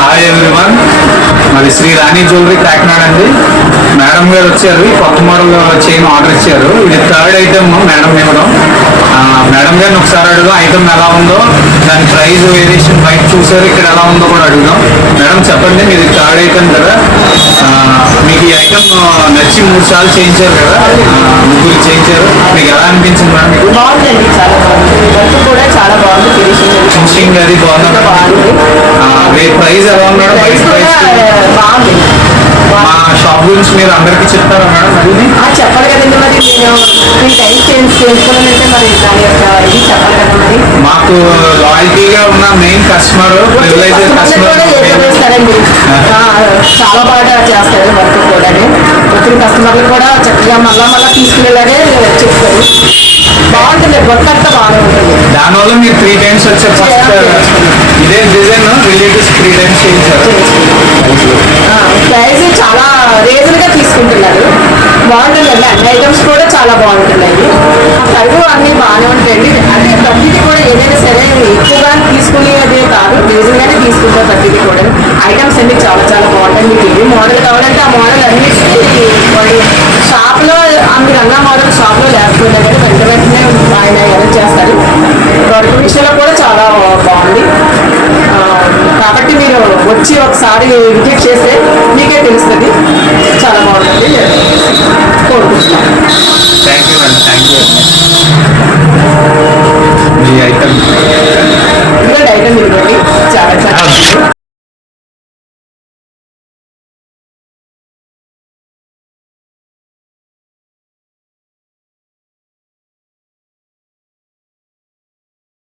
Hi everyone, మరి శ్రీ రాణి jewellery Kakinada అండి. Madam గారు వచ్చారు, ఈ కొత్త మోడల్ చైన్ ఆర్డర్ ఇచ్చారు. ఇది థర్డ్ ఐటమ్ మేడం ఇవ్వడం. మేడం గారిని ఒకసారి అడుగుదాం, ఐటమ్ ఎలా ఉందో, దాని ప్రైస్ వేరియేషన్ బయట చూసారు, ఇక్కడ ఎలా ఉందో కూడా అడుగుదాం. మేడం చెప్పండి, మీది థర్డ్ ఐటమ్ కదా, మీకు ఈ ఐటమ్ నచ్చి 3 సార్లు చేయించారు కదా, ముగ్గురు చేయించారు, మీకు ఎలా అనిపించింది మేడం? మీకు బాగుందండి, చాలా బాగుంది. వర్క్ కూడా చాలా బాగుంది, ఫినిషింగ్ అది బాగుంది. ప్రైస్ ఎలా ఉంది మేడం? ప్రైస్ కూడా బాగుంది. మా షాప్ గురించి మీరు అందరికీ చెప్తారా మేడం? అది చెప్పాలి కదండి, మరి నేను మీ టైం చేసుకోవాలంటే మరి దాని యొక్క ఇది చెప్పాలి కదా. మరి మాకు లాయల్టీగా ఉన్న మెయిన్ కస్టమర్, ప్రివిలైజ్డ్ కస్టమర్ చేస్తారండి, చాలా బాగా చేస్తారు వర్క్ కూడా. వచ్చిన కస్టమర్లు కూడా చక్కగా మళ్ళా తీసుకునేలాగే చెప్తారు. బాగుంటుంది, వర్క్ అంతా బాగా ఉంటుంది. దానివల్ల మీరు 3 times వచ్చారు. ఫస్ట్ ఇదే డిజైన్ రిలేటివ్స్ 3 times చేయించారు. ప్రైస్ చాలా రీజన్ గా తీసుకుంటున్నారు. బాగుంటుందండి, అన్ని ఐటమ్స్ కూడా చాలా బాగుంటున్నాయి. సరుకు అన్ని బాగానే ఉంటాయండి. అంటే ప్రతిదీ కూడా ఏదైనా సరే ఎక్కువగా తీసుకునేదే కాదు, రీజన్ గానే తీసుకుంటారు ప్రతిదీ కూడా. ఐటమ్స్ అన్ని చాలా చాలా బాగుంటాయి. మీకు ఏ మోడల్ కావాలంటే ఆ మోడల్ అన్ని షాప్ లో మీరు అన్న మోడల్ షాప్ లో లేకపోయినా కానీ వెంటనే ఆయన ఎలా చేస్తారు. వర్క్ విషయంలో కూడా చాలా బాగుంది. కాబట్టి మీరు వచ్చి ఒకసారి విజిట్ చేస్తే మీకే తెలుస్తుంది, చాలా బాగుంటుంది.